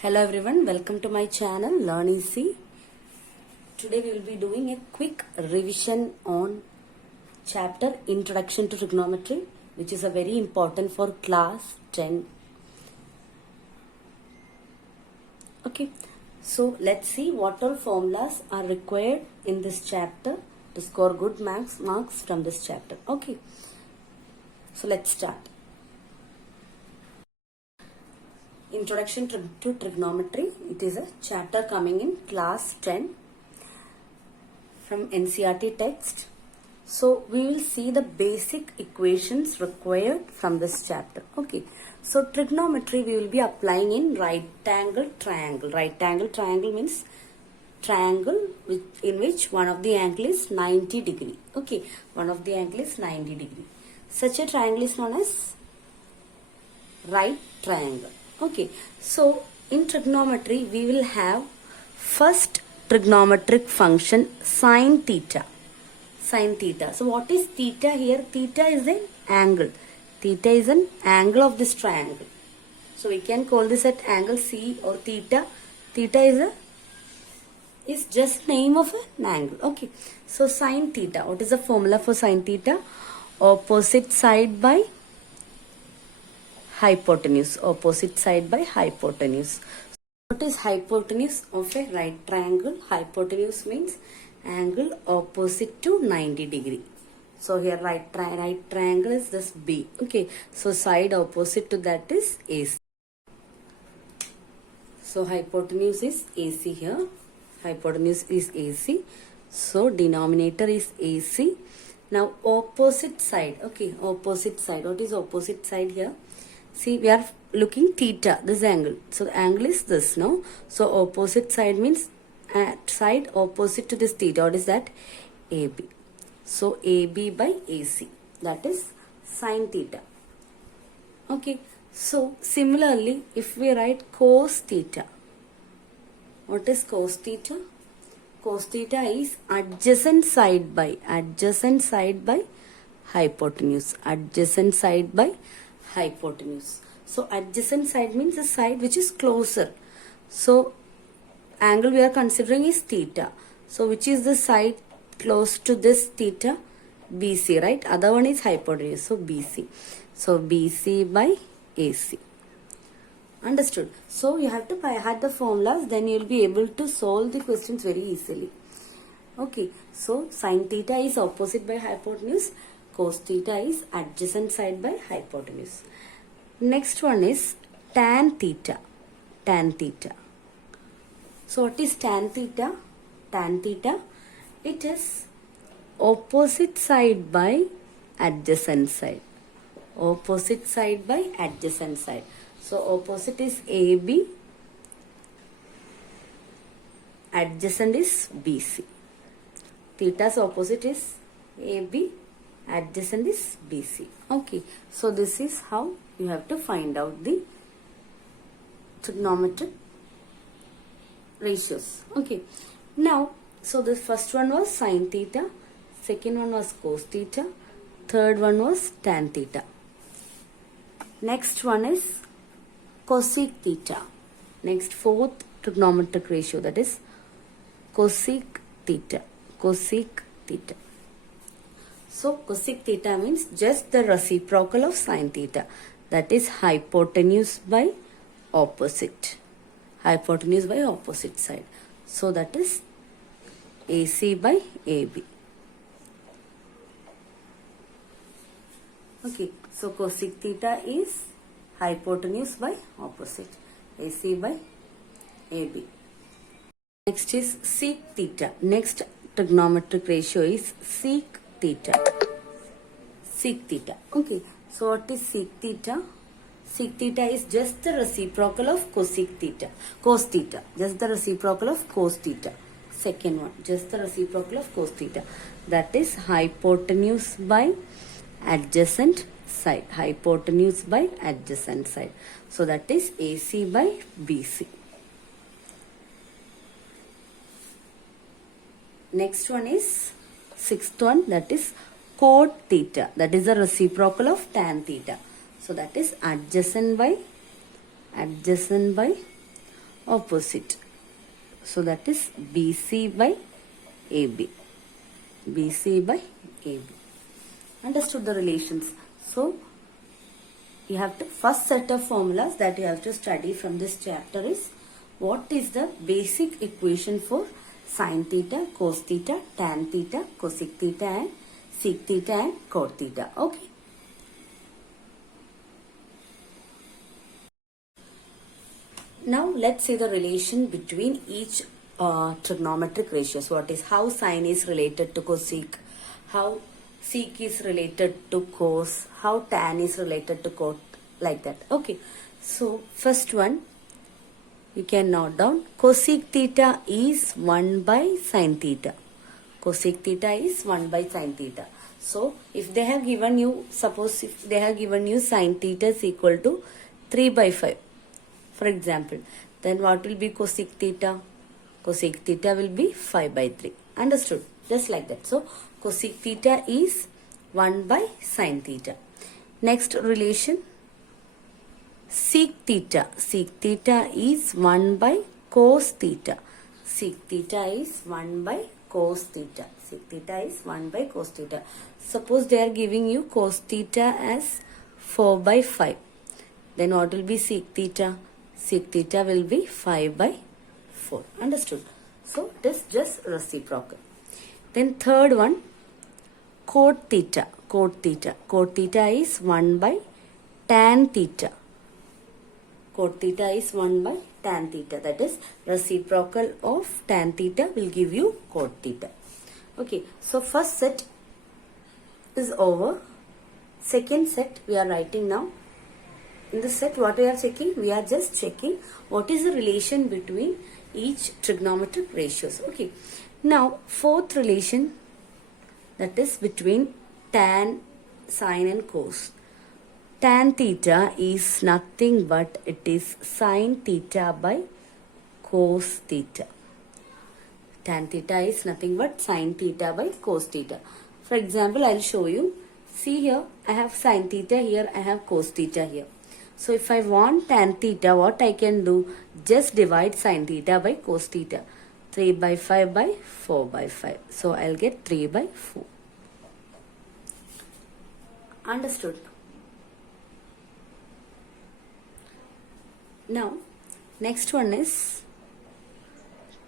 Hello everyone, welcome to my channel Learn Easy. Today we will be doing a quick revision on chapter Introduction to Trigonometry, which is a very important for class 10. Okay, so let's see what all formulas are required in this chapter to score good marks from this chapter. Okay, so let's start. Introduction to Trigonometry. It is a chapter coming in class 10 from NCERT text. So we will see the basic equations required from this chapter. Okay. So trigonometry we will be applying in right angle triangle. Right angle triangle means triangle in which one of the angle is 90 degree. Okay. One of the angle is 90 degree. Such a triangle is known as right triangle. Okay, so in trigonometry we will have first trigonometric function sine theta. Sine theta. So what is theta here? Theta is an angle. Theta is an angle of this triangle. So we can call this at angle C or theta. Theta is just name of an angle. Okay, so sine theta. What is the formula for sine theta? Opposite side by hypotenuse. Opposite side by hypotenuse. What is hypotenuse of a right triangle? Hypotenuse means angle opposite to 90 degree. So here right triangle is this B. Okay. So side opposite to that is AC. So hypotenuse is AC here. Hypotenuse is AC. So denominator is AC. Now opposite side. Okay. Opposite side. What is opposite side here? See, we are looking theta, this angle. So the angle is this, no? So opposite side means side opposite to this theta. What is that? AB. So AB by AC. That is sine theta. Okay. So similarly, if we write cos theta. What is cos theta? Cos theta is adjacent side by hypotenuse. Adjacent side by hypotenuse. So adjacent side means the side which is closer. So angle we are considering is theta. So which is the side close to this theta? BC, right? Other one is hypotenuse. So BC. So BC by AC. Understood? So you have to add the formulas, then you will be able to solve the questions very easily. Okay. So sine theta is opposite by hypotenuse. Cos theta is adjacent side by hypotenuse. Next one is tan theta. Tan theta. So what is tan theta? Tan theta, it is opposite side by adjacent side. Opposite side by adjacent side. So opposite is AB. Adjacent is BC. Theta's opposite is AB. Adjacent is BC. Okay. So this is how you have to find out the trigonometric ratios. Okay. Now, so the first one was sine theta. Second one was cos theta. Third one was tan theta. Next one is cosec theta. Next, fourth trigonometric ratio, that is cosec theta. Cosec theta. So cosec theta means just the reciprocal of sine theta. That is hypotenuse by opposite. Hypotenuse by opposite side. So that is AC by AB. Okay. So cosec theta is hypotenuse by opposite. AC by AB. Next is sec theta. Next trigonometric ratio is sec theta. Sec theta. Okay. So what is sec theta? Sec theta is just the reciprocal of cosec theta. Cos theta. Just the reciprocal of cos theta. Second one. Just the reciprocal of cos theta. That is hypotenuse by adjacent side. Hypotenuse by adjacent side. So that is AC by BC. Next one is sixth one, that is cot theta. That is the reciprocal of tan theta. So that is adjacent by opposite. So that is BC by AB. BC by AB. Understood the relations? So you have to, first set of formulas that you have to study from this chapter is, what is the basic equation for sin theta, cos theta, tan theta, cosec theta and sec theta and cot theta. Okay. Now let's see the relation between each trigonometric ratios. What is, how sin is related to cosec, how sec is related to cos, how tan is related to cot, like that. Okay. So first one, you can note down, cosec theta is 1 by sin theta. Cosec theta is 1 by sin theta. So if they have given you, suppose if they have given you sin theta is equal to 3 by 5, for example, then what will be cosec theta? Cosec theta will be 5 by 3. Understood? Just like that. So cosec theta is 1 by sin theta. Next relation, sec theta. Sec theta is 1 by cos theta. Sec theta is 1 by cos theta. Sec theta is 1 by cos theta. Suppose they are giving you cos theta as 4 by 5. Then what will be sec theta? Sec theta will be 5 by 4. Understood? So it is just reciprocal. Then third one, cot theta. Cot theta. Cot theta is 1 by tan theta. Cot theta is 1 by tan theta. That is reciprocal of tan theta will give you cot theta. Okay. So first set is over. Second set we are writing now. In this set, what we are checking? We are just checking what is the relation between each trigonometric ratios. Okay. Now, fourth relation, that is between tan, sine and cos. Tan theta is nothing but it is sine theta by cos theta. Tan theta is nothing but sine theta by cos theta. For example, I will show you. See here, I have sine theta here, I have cos theta here. So if I want tan theta, what I can do? Just divide sin theta by cos theta. 3 by 5 by 4 by 5. So I'll get 3 by 4. Understood? Now, next one is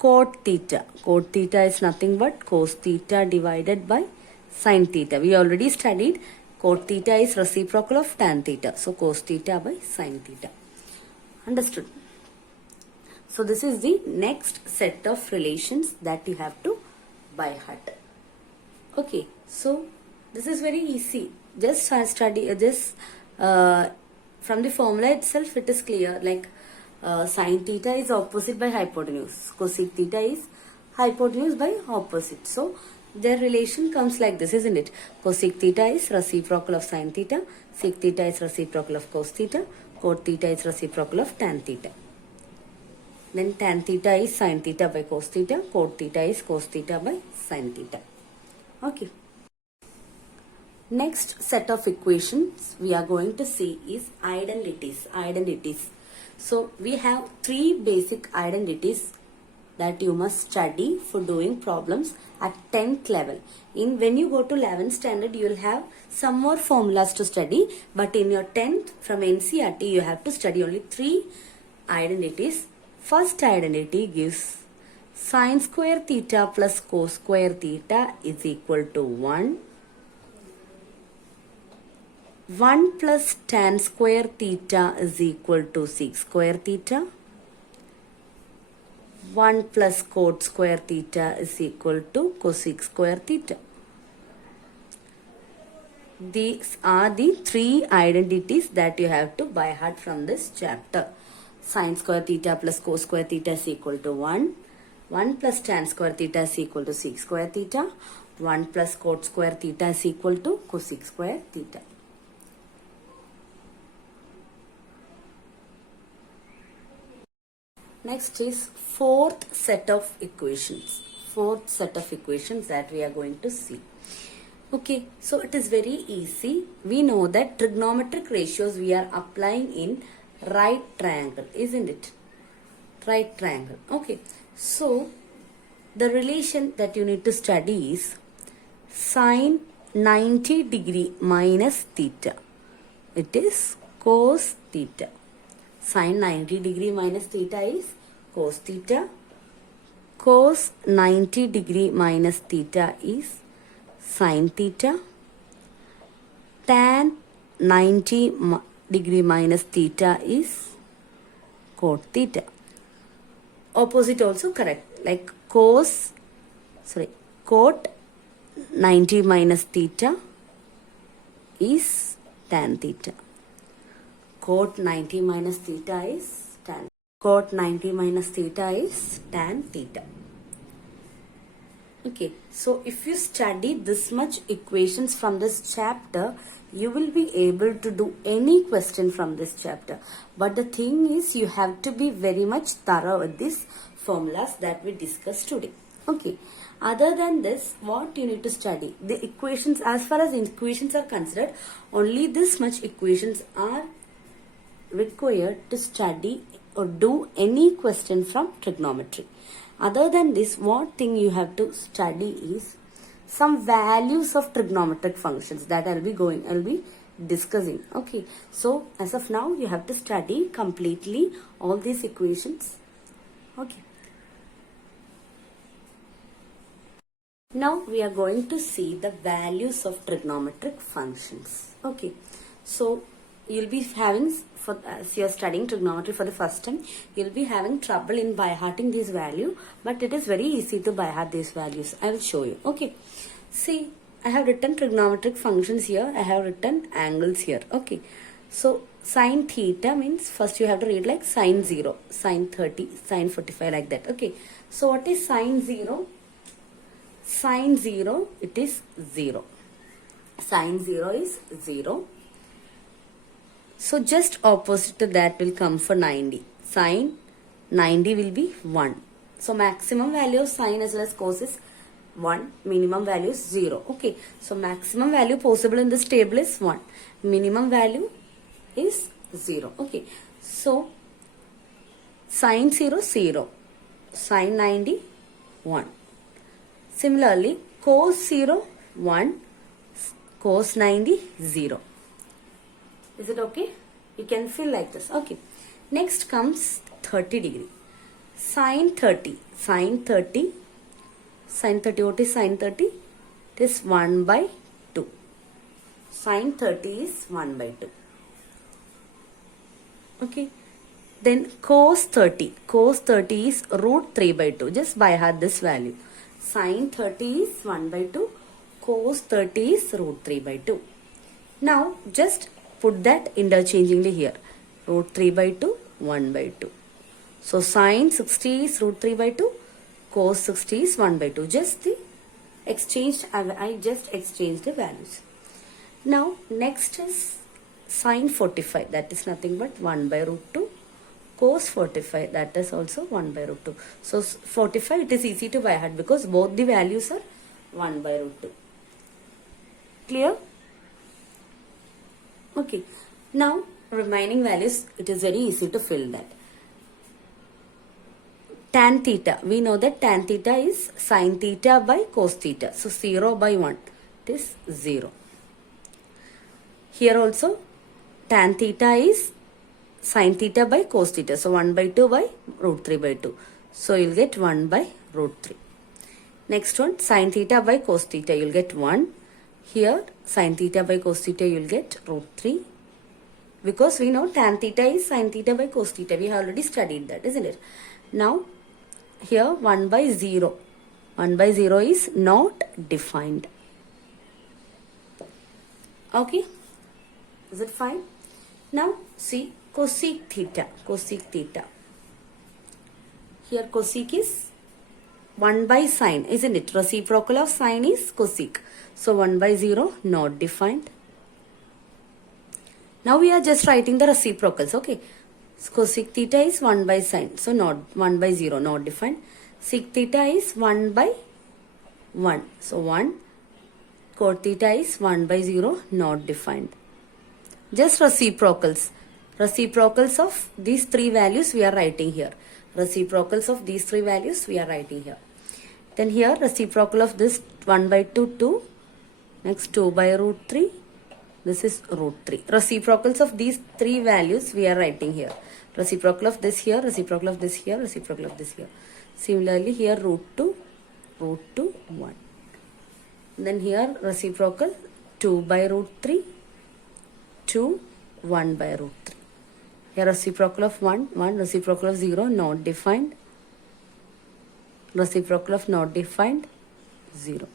cot theta. Cot theta is nothing but cos theta divided by sin theta. We already studied cot theta is reciprocal of tan theta. So cos theta by sin theta. Understood? So this is the next set of relations that you have to by heart. Okay. So this is very easy. Just study this from the formula itself. It is clear. Like sin theta is opposite by hypotenuse. Cosec theta is hypotenuse by opposite. So their relation comes like this, isn't it? Cosec theta is reciprocal of sin theta. Sec theta is reciprocal of cos theta. Cot theta is reciprocal of tan theta. Then tan theta is sin theta by cos theta. Cot theta is cos theta by sin theta. Okay. Next set of equations we are going to see is identities. Identities. So we have three basic identities that you must study for doing problems at 10th level. When you go to 11th standard, you will have some more formulas to study. But in your 10th from NCERT, you have to study only three identities. First identity gives sin square theta plus cos square theta is equal to 1. 1 plus tan square theta is equal to sec square theta. 1 plus cot square theta is equal to cosec square theta. These are the three identities that you have to by heart from this chapter. Sin square theta plus cos square theta is equal to 1. 1 plus tan square theta is equal to sec square theta. 1 plus cot square theta is equal to cosec square theta. Next is fourth set of equations. Fourth set of equations that we are going to see. Okay, so it is very easy. We know that trigonometric ratios we are applying in right triangle, isn't it? right triangle. Okay, so the relation that you need to study is sine 90 degree minus theta. It is cos theta. Sine 90 degree minus theta is cos theta. Cos 90 degree minus theta is sin theta. Tan 90 degree minus theta is cot theta. Opposite also correct, like cot 90 minus theta is tan theta. Cot 90 minus theta is tan. Cot 90 minus theta is tan theta. Okay, so if you study this much equations from this chapter, you will be able to do any question from this chapter. But the thing is, you have to be very much thorough with these formulas that we discussed today. Okay, other than this, what you need to study? The equations, as far as equations are considered, only this much equations are required to study or do any question from trigonometry. Other than this, what thing you have to study is some values of trigonometric functions that I'll be discussing. Okay, so as of now, you have to study completely all these equations. Okay. Now we are going to see the values of trigonometric functions. Okay, so you'll be having, as you're studying trigonometry for the first time, you'll be having trouble in by hearting this value, but it is very easy to by heart these values. I will show you. Okay, see, I have written trigonometric functions here. I have written angles here. Okay, so sine theta means first you have to read like sine 0, sine 30, sine 45, like that. Okay, so what is sine 0? Sine 0, it is 0. Sine 0 is 0. So just opposite to that will come for 90. Sine 90 will be 1. So maximum value of sine as well as cos is 1. Minimum value is 0. Okay. So maximum value possible in this table is 1. Minimum value is 0. Okay. So sine 0, 0. Sine 90, 1. Similarly, cos 0, 1. Cos 90, 0. Is it okay? You can feel like this. Okay. Next comes 30 degree. Sine 30. Sine 30. Sine 30. What is sine 30? It is 1 by 2. Sine 30 is 1 by 2. Okay. Then cos 30. Cos 30 is root 3 by 2. Just by heart this value. Sine 30 is 1 by 2. Cos 30 is root 3 by 2. Now just put that interchangingly here. Root 3 by 2, 1 by 2. So sine 60 is root 3 by 2. Cos 60 is 1 by 2. I just exchanged the values. Now next is sine 45. That is nothing but 1 by root 2. Cos 45. That is also 1 by root 2. So 45 it is easy to by heart because both the values are 1 by root 2. Clear? Okay, now remaining values, it is very easy to fill that. Tan theta, we know that tan theta is sin theta by cos theta. So 0 by 1, it is 0. Here also tan theta is sin theta by cos theta. So 1 by 2 by root 3 by 2. So you'll get 1 by root 3. Next one, sin theta by cos theta, you'll get 1. Here, sin theta by cos theta, you'll get root 3. Because we know tan theta is sin theta by cos theta. We have already studied that, isn't it? Now, here 1 by 0. 1 by 0 is not defined. Okay? Is it fine? Now, see cosec theta. Cosec theta. Here cosec is 1 by sine, isn't it? Reciprocal of sine is cosec. So 1 by 0 not defined. Now we are just writing the reciprocals. Okay. So cosec theta is 1 by sine. So not 1 by 0 not defined. Sec theta is 1 by 1. So 1. Cot theta is 1 by 0 not defined. Just reciprocals. Reciprocals of these three values we are writing here. Reciprocals of these three values we are writing here. Then here reciprocal of this 1 by 2, 2. Next 2 by root 3. This is root 3. Reciprocals of these three values we are writing here. Reciprocal of this here, reciprocal of this here, reciprocal of this here. Similarly here root 2, 1. Then here reciprocal 2 by root 3, 2, 1 by root 3. Here reciprocal of 1, 1, reciprocal of 0, not defined. Reciprocal of not defined, 0.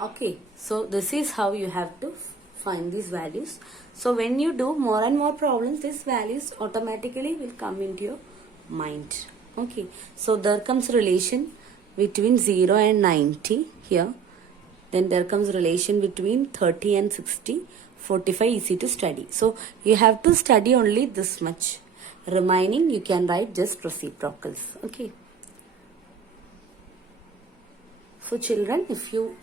Okay, so this is how you have to find these values. So when you do more and more problems, these values automatically will come into your mind. Okay, so there comes relation between 0 and 90 here. Then there comes relation between 30 and 60. 45 easy to study. So you have to study only this much. Remaining you can write just reciprocals. Okay. So children, if you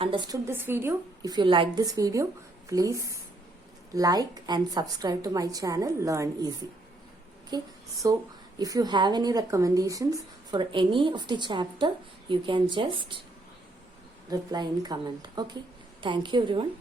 understood this video, if you like this video, please like and subscribe to my channel Learn Easy. Okay. So if you have any recommendations for any of the chapter, you can just reply in comment. Okay. Thank you everyone.